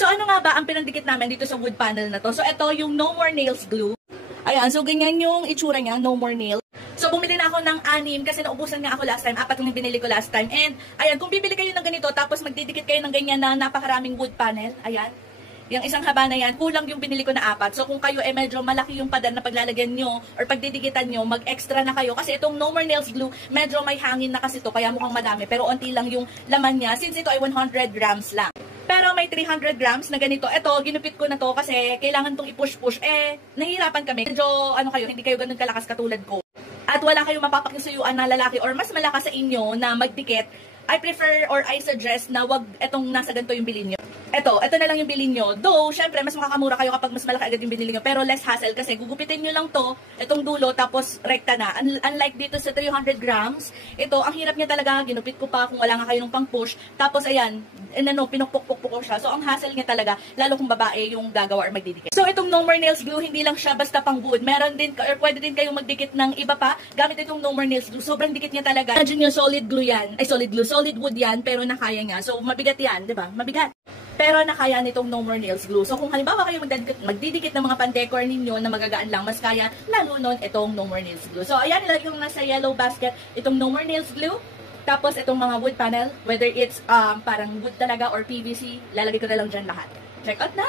So ano nga ba ang pinagdikit namin dito sa wood panel na to? So ito yung No More Nails glue. Ayan, so ganyan yung itsura niya, No More Nails. So bumili na ako ng 6 kasi naubusan nga ako last time, 4 yung binili ko last time. And ayan, kung bibili kayo ng ganito tapos magdidikit kayo ng ganyan na napakaraming wood panel, ayan. Yung isang haba na yan, kulang yung binili ko na 4. So kung kayo medyo malaki yung padan na paglalagyan nyo or pagdidikitan nyo, mag-extra na kayo. Kasi itong No More Nails glue, medyo may hangin na kasi to kaya mukhang madami. Pero onti lang yung laman niya since ito ay 100 grams lang. Pero may 300 grams na ganito. Ito, ginupit ko na to kasi kailangan tong i-push-push. Nahihirapan kami. Medyo, hindi kayo ganun kalakas katulad ko. At wala kayong mapapakisuyuan na lalaki or mas malakas sa inyo na magdikit. I prefer or I suggest na wag etong nasa ganito yung bilhin nyo. Ito na lang yung bilhin nyo. Though, syempre, mas makakamura kayo kapag mas malaki agad yung binili nyo. Pero less hassle kasi gugupitin nyo lang to, itong dulo, tapos rekta na. Unlike dito sa 300 grams, ito, ang hirap niya talaga. Ginupit ko pa kung wala nga kayo ng pang-push. Tapos, ayan, pinukpok-pok ko siya. So, ang hassle niya talaga, lalo kung babae yung gagawa or magdidikit. So, itong No More Nails glue, hindi lang siya basta pang wood. Meron din, or pwede din kayong magdikit ng iba pa. Gamit itong No More Nails glue. Sobrang dikit niya talaga. Imagine nyo, solid glue yan. Ay, solid wood yan, pero nakaya niya. So, mabigat yan, di ba? Mabigat. Pero nakaya nitong No More Nails glue. So kung halimbawa kayo magdidikit ng mga pan-decor ninyo na magagaan lang, mas kaya lalo nun itong No More Nails glue. So ayan, nilagay ko nasa yellow basket itong No More Nails glue. Tapos itong mga wood panel, whether it's parang wood talaga or PVC, lalagay ko na lang dyan lahat. Check out na!